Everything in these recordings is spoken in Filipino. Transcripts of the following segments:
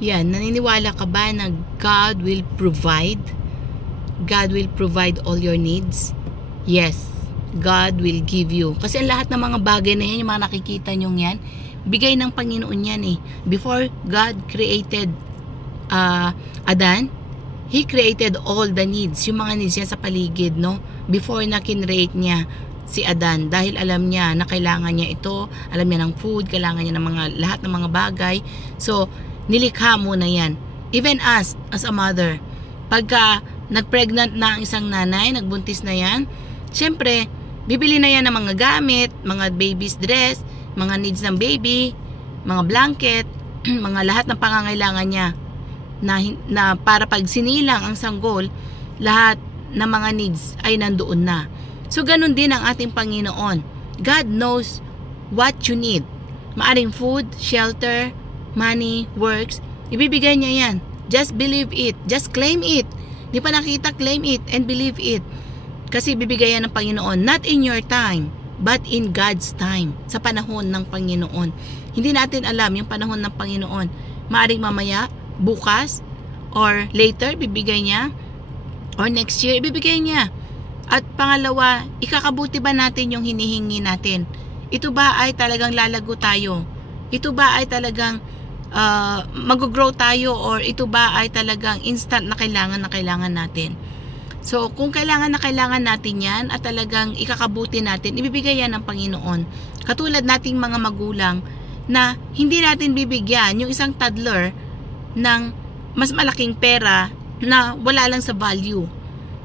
Yan, naniniwala ka ba na God will provide? God will provide all your needs? Yes, God will give you. Kasi ang lahat ng mga bagay na yan, yung mga nakikita nyo yan, bigay ng Panginoon yan eh. Before God created Adan, He created all the needs. Yung mga needs yan sa paligid, no? Before na kinreate niya si Adan, dahil alam niya na kailangan niya ito, alam niya ng food, kailangan niya ng lahat ng mga bagay. So, nilikha muna yan. Even us, as a mother, pagka nag-pregnant na ang isang nanay, nagbuntis na yan, syempre, bibili na yan ng mga gamit, mga baby's dress, mga needs ng baby, mga blanket, mga lahat ng pangangailangan niya na para pag sinilang ang sanggol, lahat ng mga needs ay nandoon na. So, ganun din ang ating Panginoon. God knows what you need. Maaring food, shelter, money, works, ibibigay niya yan. Just believe it. Just claim it. Di pa nakita, claim it and believe it. Kasi bibigay yan ng Panginoon. Not in your time, but in God's time. Sa panahon ng Panginoon. Hindi natin alam yung panahon ng Panginoon. Maaring mamaya, bukas, or later, bibigay niya. Or next year, ibibigay niya. At pangalawa, ikakabuti ba natin yung hinihingi natin? Ito ba ay talagang lalago tayo? Ito ba ay talagang mag-grow tayo, or ito ba ay talagang instant na kailangan natin? So, kung kailangan natin yan at talagang ikakabuti natin, ibibigay yan ng Panginoon. Katulad nating mga magulang na hindi natin bibigyan yung isang toddler ng mas malaking pera na wala lang sa value.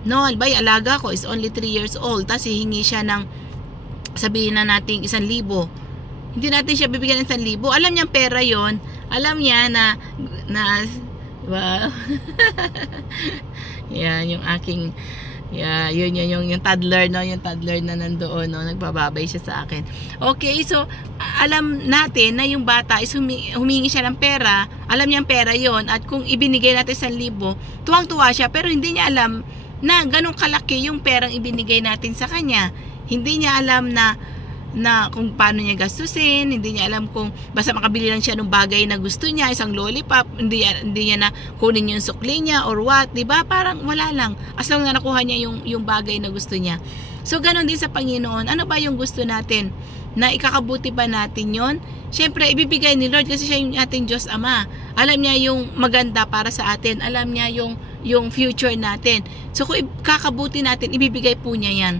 No, albay, alaga ko is only 3 years old, tapos hihingi siya ng, sabihin na natin, 1,000. Hindi natin siya bibigyan ng 1,000. Alam niya pera yon. Alam niya na wow. Yan, yung aking, yeah, yun yung toddler, no? Yung toddler na nandoon, no? Nagbababay siya sa akin. Okay, so, alam natin na yung bata is humingi siya ng pera. Alam niya ang pera yon. At kung ibinigay natin 1,000, tuwang-tuwa siya, pero hindi niya alam na ganun kalaki yung perang ibinigay natin sa kanya. Hindi niya alam na kung paano niya gastusin, hindi niya alam kung basta makabili lang siya ng bagay na gusto niya, isang lollipop, hindi niya na kunin yung sukli niya or what, diba? Parang wala lang. As long na nakuha niya yung bagay na gusto niya. So, ganun din sa Panginoon. Ano ba yung gusto natin? Na ikakabuti ba natin yon? Siyempre, ibibigay ni Lord kasi siya yung ating Diyos Ama. Alam niya yung maganda para sa atin. Alam niya yung future natin. So, kung ikakabuti natin, ibibigay po niya yan.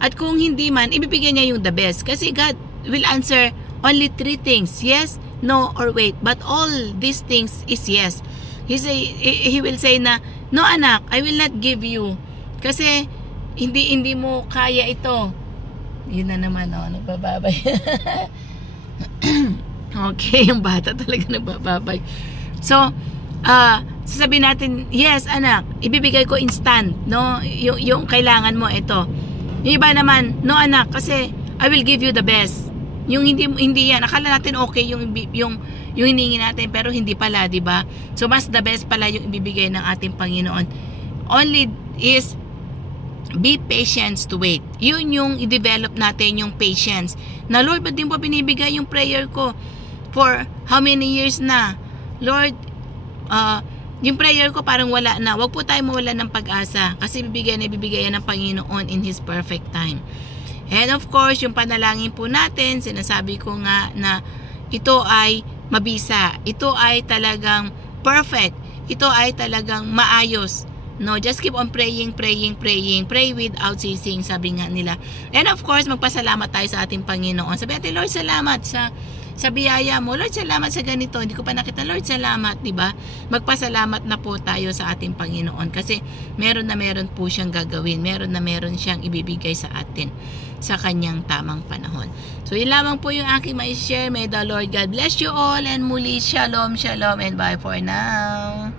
At kung hindi man, ibibigay niya yung the best. Kasi God will answer only 3 things. Yes, no, or wait. But all these things is yes. He will say na, no anak, I will not give you. Kasi hindi mo kaya ito. Yun na naman, nagbababay. Okay, yung bata talaga nagbababay. So, sasabihin natin, yes anak, ibibigay ko instant, no? Yung kailangan mo, ito. Yung iba naman, no anak, kasi I will give you the best. Yung hindi yan, akala natin okay yung hiningi natin, pero hindi pala, di ba? So mas the best pala yung ibibigay ng ating Panginoon. Only is be patient to wait. Yun yung i-develop natin, yung patience. Na Lord, ba't din po binibigay yung prayer ko for how many years na? Lord, yung prayer ko parang wala na. Huwag po tayo mawala ng pag-asa kasi bibigyan ng Panginoon in His perfect time. And of course, yung panalangin po natin, sinasabi ko nga na ito ay mabisa. Ito ay talagang perfect. Ito ay talagang maayos. No, just keep on praying. Pray without ceasing, sabi nga nila. And of course, magpasalamat tayo sa ating Panginoon. Sabi natin, Lord, salamat sa biyaya mo. Lord, salamat sa ganito. Hindi ko pa nakita. Lord, salamat, di ba? Magpasalamat na po tayo sa ating Panginoon kasi meron po siyang gagawin. Meron siyang ibibigay sa atin sa kanyang tamang panahon. So, yun lamang po yung aking ma-share. May the Lord God bless you all and muli, shalom, and bye for now.